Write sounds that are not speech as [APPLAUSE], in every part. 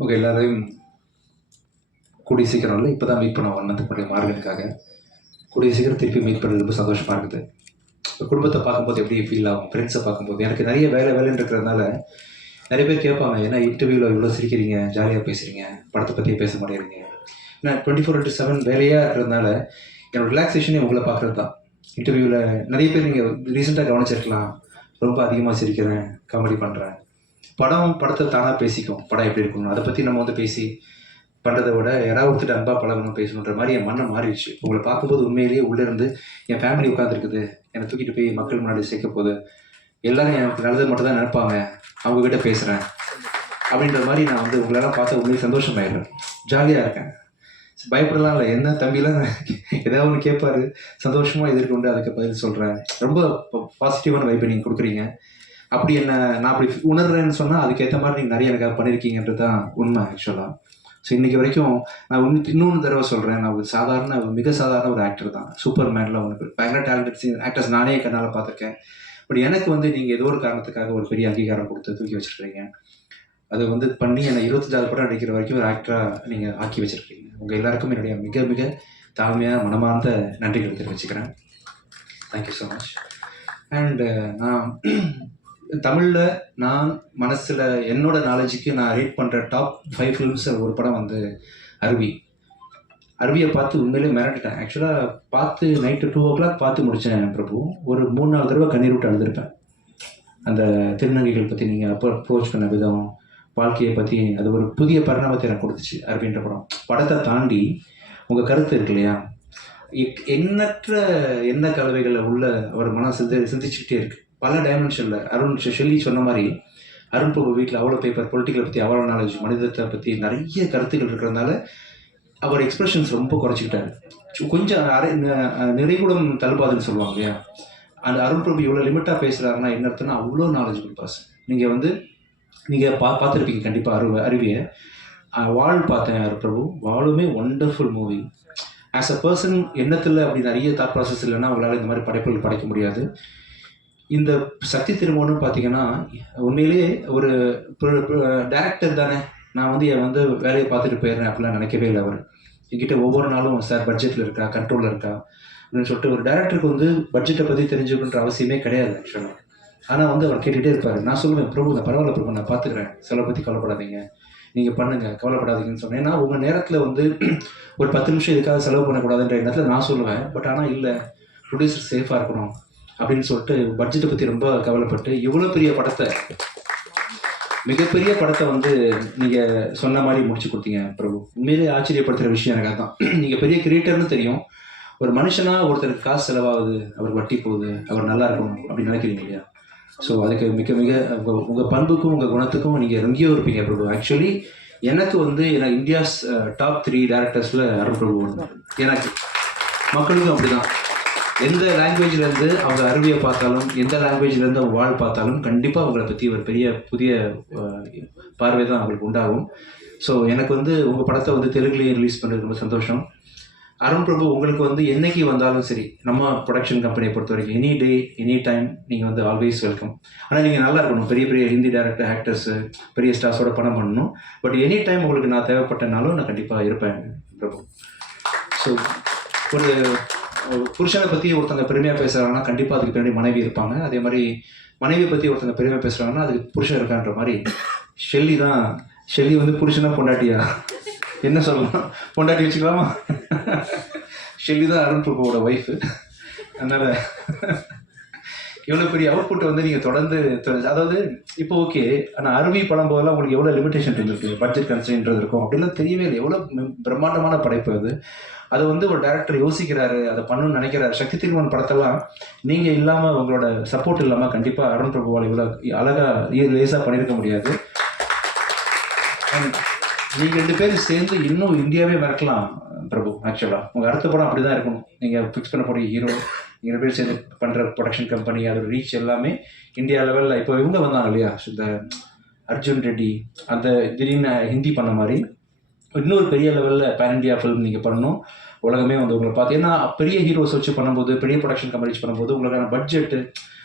உங்கள் எல்லாரையும் கூடிய சீக்கிரம் இல்லை இப்போ தான் மீட் பண்ண ஒன் மந்த் முன்னாடி மார்கனுக்காக. கூடிய சீக்கிரம் திருப்பி மீட் பண்ணுறது ரொம்ப சந்தோஷமாக இருக்குது. குடும்பத்தை பார்க்கும்போது எப்படி ஃபீல் ஆகும்? ஃப்ரெண்ட்ஸை பார்க்கும்போது எனக்கு நிறைய வேலை வேலைன்னு இருக்கிறதுனால நிறைய பேர் கேட்பாங்க ஏன்னா இன்டர்வியூவில் இவ்வளோ சிரிக்கிறீங்க ஜாலியாக பேசுகிறீங்க படத்தை பற்றி பேச மாட்டேங்கிறீங்க. நான் டுவெண்ட்டி ஃபோர் இன்ட்டு செவன் வேலையாக இருக்கிறதுனால என்னோட ரிலாக்ஸேஷனே உங்களை பார்க்குறது தான். இன்டர்வியூவில் நிறைய பேர் நீங்கள் ரீசெண்டாக கவனிச்சிருக்கலாம். ரொம்ப அதிகமாக சிரிக்கிறேன் காமெடி பண்ணுறேன் படம் படத்தை தானாக பேசிக்கும். படம் எப்படி இருக்கணும் அதை பற்றி நம்ம வந்து பேசி பண்ணுறதை விட யாராவது ஒருத்தர் அன்பாக பழகணும் பேசணுன்ற மாதிரி என் மனம் மாறிடுச்சு. உங்களை பார்க்கும்போது உண்மையிலேயே உள்ளே இருந்து என் ஃபேமிலி உட்காந்துருக்குது என்னை தூக்கிட்டு போய் மக்கள் முன்னாடி சேர்க்க போகுது. எல்லாரும் எனக்கு நல்லது மட்டும் தான் நினைப்பாங்க. அவங்கக்கிட்ட பேசுகிறேன் அப்படின்ற மாதிரி நான் வந்து உங்களெல்லாம் பார்த்து உண்மையை சந்தோஷமாயிடுறேன். ஜாலியாக இருக்கேன். பயப்படலாம் இல்லை. என்ன தம்பிலாம் ஏதாவது ஒன்று கேட்பாரு சந்தோஷமாக எதிர்கொண்டு அதுக்கு பதில் சொல்கிறேன் ரொம்ப பாசிட்டிவான வைப்பை நீங்கள் கொடுக்குறீங்க. அப்படி என்ன நான் அப்படி உணர்றேன்னு சொன்னால் அதுக்கேற்ற மாதிரி நீங்கள் நிறைய எனக்காக பண்ணியிருக்கீங்கன்றது தான் உண்மை ஆக்சுவலாக ஸோ இன்னைக்கு வரைக்கும் நான் இன்னும் இன்னொன்று தடவை சொல்கிறேன் நான் ஒரு சாதாரண மிக சாதாரண ஒரு ஆக்டர் தான். சூப்பர் மேனில் ஒன்று பயங்கர டேலண்டட் ஆக்டர்ஸ் நானே கண்ணால் பார்த்துருக்கேன். பட் எனக்கு வந்து நீங்கள் ஏதோ ஒரு காரணத்துக்காக ஒரு பெரிய அங்கீகாரம் கொடுத்து தூக்கி வச்சுருக்கீங்க அதை வந்து பண்ணி என்னை இருபத்தஞ்சாவது படம் நடிக்கிற வரைக்கும் ஒரு ஆக்டராக நீங்கள் ஆக்கி வச்சிருக்கீங்க. உங்கள் எல்லாருக்கும் என்னுடைய மிக மிக தாழ்மையான மனமார்ந்த நன்றிகள் தெரிவிச்சுக்கிறேன். தேங்க்யூ ஸோ மச் அண்டு நான் தமிழில் நான் மனசில் என்னோட நாலேஜுக்கு நான் ரீட் பண்ணுற டாப் ஃபைவ் ஃபிலிம்ஸில் ஒரு படம் வந்து அருவி. அருவியை பார்த்து உண்மையிலே மிரண்டுட்டேன். ஆக்சுவலாக பார்த்து நைட்டு டூ ஓ கிளாக் பார்த்து முடித்தேன் பிரபு. ஒரு மூணு நாலு தடவை கண்ணீர் விட்டு அழுதுருப்பேன். அந்த திருநங்கைகள் பற்றி நீங்கள் அப்போ அப்ரோச் பண்ண விதம் வாழ்க்கையை பற்றி அது ஒரு புதிய பரிணாமத்தை எனக்கு கொடுத்துச்சு அருவின்ற படம். படத்தை தாண்டி உங்கள் கருத்து இருக்கு இல்லையா? எக்- எண்ணற்ற எண்ண கலவைகளை உள்ள அவர் மனம் சிந்தி சிந்திச்சுக்கிட்டே இருக்கு. பல டைமென்ஷனில் அருண் ஷெ- ஷெல்லி சொன்ன மாதிரி அருண் பிரபு வீட்டில் அவ்வளோ பேப்பர் பொலிட்டிக்கலை பற்றி அவ்வளோ நாலேஜ் மனிதத்தை பற்றி நிறைய கருத்துக்கள் இருக்கிறதுனால அவர் எக்ஸ்பிரஷன்ஸ் ரொம்ப குறைச்சிக்கிட்டாரு. கொஞ்சம் அரை நிறைகூடம் நிறைகுடம் சொல்லுவாங்க இல்லையா? அந்த அருண் பிரபு இவ்வளோ லிமிட்டாக பேசுகிறாருன்னா என்ன அர்த்தம்னா அவ்வளோ நாலேஜபிள் பர்சன் நீங்கள் வந்து நீங்கள் பா பார்த்துருப்பீங்க கண்டிப்பாக அருவ அருவியை. வாழ் பார்த்தேன் Arun Prabhu. வாழுமே wonderful movie as a person எண்ணத்தில் அப்படி நிறைய தாட் ப்ராசஸ் இல்லைன்னா அவங்களால இந்த மாதிரி படைப்புகள் படைக்க முடியாது. இந்த சக்தி திருமணம்னு பார்த்தீங்கன்னா உண்மையிலேயே ஒரு டேரக்டர் தானே. நான் வந்து என் வந்து வேலையை பார்த்துட்டு போயிடுறேன் அப்படிலாம் நினைக்கவே இல்லை அவர். என்கிட்ட ஒவ்வொரு நாளும் சார் பட்ஜெட்டில் இருக்கா? கண்ட்ரோலில் இருக்கா? அப்படின்னு சொல்லிட்டு ஒரு டேரக்டருக்கு வந்து பட்ஜெட்டை பற்றி தெரிஞ்சுக்கணுன்ற அவசியமே கிடையாது ஆக்சுவலாக ஆனால் வந்து அவர் கேட்டுகிட்டே இருப்பார். நான் சொல்லுவேன் பிரபு நான் பரவாயில்ல பிரபு நான் பார்த்துக்கிறேன். செலவை பற்றி கவலைப்படாதீங்க. நீங்கள் பண்ணுங்கள் கவலைப்படாதீங்கன்னு சொன்னேன். ஏன்னா உங்கள் நேரத்தில் வந்து ஒரு பத்து நிமிஷம் இதுக்காக செலவு பண்ணக்கூடாதுன்ற எண்ணத்தில் நான் சொல்லுவேன். பட் ஆனால் இல்லை ப்ரொடியூசர் சேஃபாக இருக்கணும். அப்படின்னு சொல்லிட்டு பட்ஜெட்டை பற்றி ரொம்ப கவலைப்பட்டு இவ்வளோ பெரிய படத்தை மிகப்பெரிய படத்தை வந்து நீங்கள் சொன்ன மாதிரி முடிச்சு கொடுத்தீங்க பிரபு. உண்மையிலே ஆச்சரியப்படுத்துகிற விஷயம் எனக்கு அதுதான் [CLEARS THROAT] நீங்கள் பெரிய கிரியேட்டர்னு தெரியும். ஒரு மனுஷனாக ஒருத்தருக்கு காசு செலவாகுது அவர் வட்டி போகுது அவர் நல்லா இருக்கணும் அப்படின்னு நினைக்கிறீங்க இல்லையா? ஸோ அதுக்கு மிக மிக உங்கள் உங்கள் பண்புக்கும் உங்கள் குணத்துக்கும் நீங்கள் எங்கேயோ இருப்பீங்க பிரபு. ஆக்சுவலி எனக்கு வந்து எனக்கு இந்தியாஸ் டாப் த்ரீ டேரக்டர்ஸில் அருண் பிரபு எனக்கு மக்களுக்கும் அப்படிதான். எந்த லாங்குவேஜ்லேருந்து அவங்க அருவியை பார்த்தாலும் எந்த லாங்குவேஜ்லேருந்து அவங்க வாழ் பார்த்தாலும் கண்டிப்பாக அவங்கள பற்றி ஒரு பெரிய புதிய பார்வை தான் அவங்களுக்கு உண்டாகும். ஸோ எனக்கு வந்து உங்கள் படத்தை வந்து தெலுங்குலேயே ரிலீஸ் பண்ணுறது ரொம்ப சந்தோஷம். அருண் பிரபு உங்களுக்கு வந்து என்னைக்கு வந்தாலும் சரி நம்ம ப்ரொடக்ஷன் கம்பெனியை பொறுத்த வரைக்கும் எனி டே எனி டைம் நீங்கள் வந்து ஆல்வேஸ் வெல்கம் ஆனால் நீங்கள் நல்லா இருக்கணும். பெரிய பெரிய ஹிந்தி டேரக்டர் ஆக்டர்ஸு பெரிய ஸ்டார்ஸோட படம் பண்ணணும். பட் எனி டைம் உங்களுக்கு நான் தேவைப்பட்டனாலும் நான் கண்டிப்பாக இருப்பேன் பிரபு. ஸோ ஒரு புருஷனை பற்றி ஒருத்தங்க பெருமையாக பேசுகிறாங்கன்னா கண்டிப்பாக அதுக்கு பின்னாடி மனைவி இருப்பாங்க. அதே மாதிரி மனைவியை பற்றி ஒருத்தங்க பெருமையாக பேசுகிறாங்கன்னா அதுக்கு புருஷன் இருக்கான்ற மாதிரி. ஷெல்லி தான் ஷெல்லி வந்து புருஷனா பொண்டாட்டியா? என்ன சொல்லலாம் பொண்டாட்டி வச்சுக்கலாமா? ஷெல்லி தான் அருண் பிரபுவோட ஒய்ஃபு அதனால் எவ்வளோ பெரிய அவுட்புட் வந்து நீங்கள் தொடர்ந்து அதாவது இப்போ ஓகே ஆனால் அருவி படம் போதெல்லாம் உங்களுக்கு எவ்வளோ லிமிடேஷன் இருந்திருக்கு? பட்ஜெட் கன்சென்ட் இருக்கும். அப்படிலாம் தெரியவே இல்லை. எவ்வளோ பிரம்மாண்டமான படைப்பு அது. அது வந்து ஒரு டேரக்டர் யோசிக்கிறாரு அதை பண்ணணும்னு நினைக்கிறாரு. சக்தி திருமன் படத்தெல்லாம் நீங்கள் இல்லாமல் உங்களோட சப்போர்ட் இல்லாமல் கண்டிப்பாக அருண் பிரபுவால் இவ்வளோ அழகாக லேசாக பண்ணியிருக்க முடியாது. And நீங்க ரெண்டு பேரும் சேர்ந்து இன்னும் இந்தியாவே மிரட்டலாம் பிரபு ஆக்சுவலாக உங்கள் அடுத்த படம் அப்படி தான் இருக்கணும் நீங்கள் ஃபிக்ஸ் பண்ண போகிற ஹீரோ நீங்கள் பேர் சேர்ந்து பண்ணுற ப்ரொடக்ஷன் கம்பெனி அதோட ரீச் எல்லாமே இந்தியா லெவலில் இப்போ இவங்க வந்தாங்க இல்லையா? இந்த அர்ஜுன் ரெட்டி அந்த திடீர்னு ஹிந்தி பண்ண மாதிரி. இன்னொரு பெரிய லெவலில் பேன் இந்தியா ஃபிலிம் நீங்கள் பண்ணணும். உலகமே வந்து உங்களை பார்த்து ஏன்னா பெரிய ஹீரோஸ் வச்சு பண்ணும்போது பெரிய ப்ரொடக்ஷன் கம்பெனிஸ் பண்ணும்போது உங்களுக்கான பட்ஜெட்டு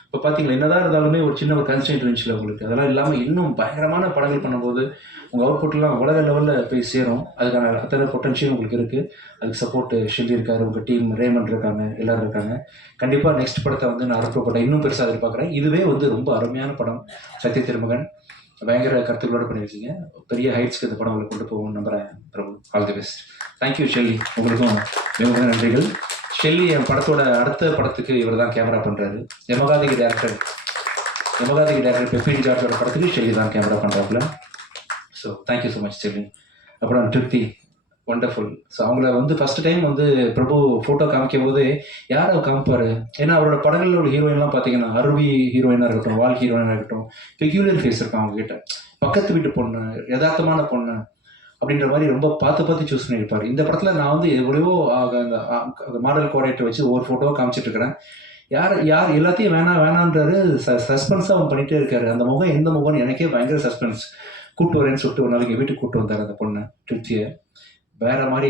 இப்போ பார்த்தீங்களா என்னதான் இருந்தாலுமே ஒரு சின்ன ஒரு கன்ஸ்டன்ட் இருந்துச்சுல உங்களுக்கு. அதெல்லாம் இல்லாமல் இன்னும் பயங்கரமான படங்கள் பண்ணும்போது உங்கள் அவுட்புட்லாம் உலக லெவலில் போய் சேரும். அதுக்கான அத்தனை பொட்டன்ஷியல் உங்களுக்கு இருக்குது அதுக்கு சப்போர்ட் ஷெல்லி இருக்காரு உங்கள் டீம் ரேமண்ட் இருக்காங்க எல்லோரும் இருக்காங்க. கண்டிப்பாக நெக்ஸ்ட் படத்தை வந்து நான் அறுக்கப்பட்ட இன்னும் பெருசாக எதிர்பார்க்குறேன். இதுவே வந்து ரொம்ப அருமையான படம். சத்ய திருமகன் பயங்கர கருத்துக்களோட பண்ணியிருக்கீங்க. பெரிய ஹைட்ஸ்க்கு இந்த படம் உங்களுக்கு கொண்டு போகும் நம்புறேன் Prabhu. All the best thank you Shelly உங்களுக்கும் மிக நன்றிகள். ஷெல்லி என் படத்தோட அடுத்த படத்துக்கு இவர் தான் கேமரா பண்ணுறாரு எமகாதிகி டேரக்டர் எமகாதிகி டேரக்டர் பெப்பின் ஜார்ஜோட படத்துக்கு ஷெல்லி தான் camera பண்ணுறாப்புல so thank you so much Shelly அப்புறம் திருப்தி. ஒண்டர்ஃபுல் ஸோ அவங்கள வந்து ஃபர்ஸ்ட் டைம் வந்து பிரபு ஃபோட்டோ காமிக்கும் போது யார் அவர் காமிப்பார்? ஏன்னா அவரோட படங்களில் உள்ள ஹீரோயின்லாம் பார்த்தீங்கன்னா அருவி ஹீரோயினாக இருக்கட்டும் வால் ஹீரோயினாக இருக்கட்டும் பெக்யூலர் ஃபேஸ் இருக்கும் அவங்ககிட்ட. பக்கத்து வீட்டு பொண்ணு யதார்த்தமான பொண்ணு அப்படின்ற மாதிரி ரொம்ப பார்த்து பார்த்து சூஸ் பண்ணியிருப்பார். இந்த படத்தில் நான் வந்து எவ்வளவோ அந்த மாடல் கோஆர்டினேட்டர் வச்சு ஒவ்வொரு ஃபோட்டோவை காமிச்சிட்டு இருக்கிறேன். யார் யார் எல்லாத்தையும் வேணாம் வேணான்றாரு ச சஸ்பென்ஸாக அவன் பண்ணிகிட்டே இருக்காரு. அந்த முகம் எந்த முகம்னு எனக்கே பயங்கர சஸ்பென்ஸ் கூப்பிட்டு வரேன்னு சொல்லிட்டு ஒரு நாளைக்கு வீட்டுக்கு கூப்பிட்டு வந்தார் அந்த பொண்ணை திருப்தியை வேற மாதிரி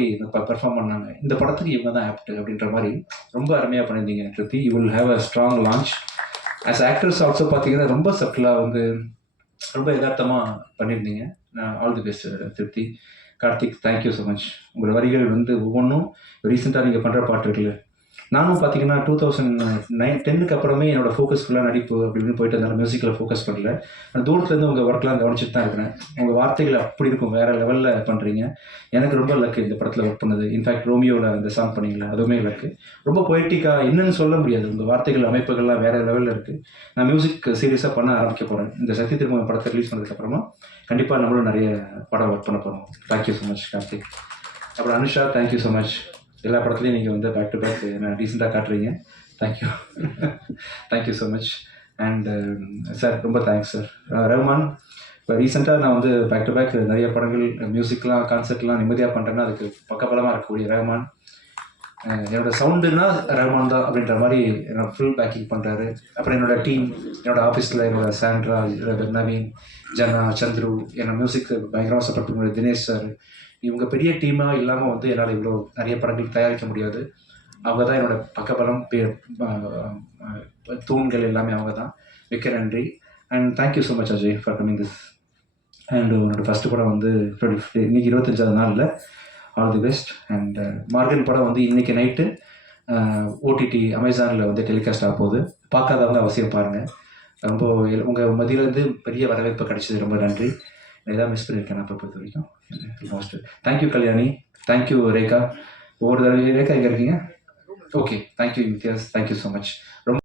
பெர்ஃபார்ம் பண்ணாங்க. இந்த படத்துக்கு இவங்க தான் ஆப்ட் அப்படின்ற மாதிரி ரொம்ப அருமையாக பண்ணியிருந்தீங்க Trupti you will have a strong launch as actors also பார்த்தீங்கன்னா ரொம்ப சட்டிலாக வந்து ரொம்ப யதார்த்தமாக பண்ணியிருந்தீங்க. ஆல் தி பெஸ்ட் திருப்தி கார்த்திக் தேங்க்யூ ஸோ மச் உங்களோட வரிகள் வந்து ஒவ்வொன்றும் ரீசெண்டாக நீங்கள் பண்ணுற பாட்டு இருக்குல்ல நானும் பார்த்தீங்கன்னா டூ தௌசண்ட் நைன் டென்னுக்கு அப்புறமே என்னோட ஃபோக்கஸ் ஃபுல்லாக நடிப்பு அப்படின்னு போயிட்டு இருந்தாலும் மியூசிக்கில் ஃபோக்கஸ் பண்ணல. நான் தூரத்துலேருந்து உங்கள் ஒர்க்லாம் கவனிச்சுட்டு தான் இருக்கிறேன். உங்கள் வார்த்தைகள் அப்படி இருக்கும். வேறு லெவலில் பண்ணுறீங்க எனக்கு ரொம்ப லக்கு இந்த படத்தில் ஒர்க் பண்ணது. இன்ஃபேக்ட் ரோமியோவில் அந்த சாங் பண்ணீங்களா அதுவுமே லக்கு ரொம்ப பொய்ட்டிக்காக என்னன்னு சொல்ல முடியாது. உங்கள் வார்த்தைகள் அமைப்புகள்லாம் வேறு லெவலில் இருக்குது நான் மியூசிக் சீரியஸாக பண்ண ஆரம்பிக்க போகிறேன் இந்த சக்தி திருமணம் படத்தை ரிலீஸ் பண்ணதுக்கப்புறமா கண்டிப்பாக நம்மளும் நிறைய படம் ஒர்க் பண்ண போகிறோம் தேங்க்யூ ஸோ மச் கார்த்திக். அப்புறம் அனுஷா தேங்க்யூ ஸோ மச் எல்லா படத்துலையும் நீங்கள் வந்து பேக் டு பேக் என்ன டீசெண்டாக காட்டுறீங்க. Thank you thank you so much and sir ரொம்ப தேங்க்ஸ் சார் ரஹ்மான் இப்போ ரீசெண்டாக நான் வந்து பேக் டு பேக் நிறைய படங்கள் மியூசிக்லாம் கான்சர்ட்லாம் நிம்மதியாக பண்ணுறேன்னா அதுக்கு பக்கபலமாக இருக்கக்கூடிய ரஹ்மான் uh, என்னோட சவுண்டுனா ரஹ்மான் தான் அப்படின்ற மாதிரி என்னோட ஃபுல் பேக்கிங் பண்ணுறாரு அப்புறம் என்னோட டீம் என்னோட ஆஃபீஸில் என்னோட சாண்ட்ரா நவீன் ஜனா சந்துரு என்னோட மியூசிக் பயங்கரமாக சப்போர்ட் பண்ணுற தினேஷ் சார் இவங்க பெரிய டீமாக இல்லாமல் வந்து என்னால் இவ்வளோ நிறைய படங்கள் தயாரிக்க முடியாது. அவங்க தான் என்னோட பக்கபலம் பே தூண்கள் எல்லாமே அவங்க தான் மிக்க நன்றி. And thank you so much Ajay for coming this and உன்னோட ஃபஸ்ட்டு படம் வந்து இன்னைக்கு இருபத்தஞ்சாவது நாளில். All the best and Maargan படம் வந்து இன்றைக்கி நைட்டு ஓடிடி அமேசானில் வந்து டெலிகாஸ்ட் ஆக போகுது. பார்க்காதவங்க அவசியம் பாருங்கள் ரொம்ப உங்கள் மதியிலேருந்து பெரிய வரவேற்பு கிடைச்சது. ரொம்ப நன்றி. நான் எதாவது மிஸ் பண்ணியிருக்கேன் நான் பொறுத்த வரைக்கும் most thank you Kalyani thank you Rekha ஒவ்வொரு தடவை ரேகா எங்கே இருக்கீங்க okay thank you Imtiaz thank you so much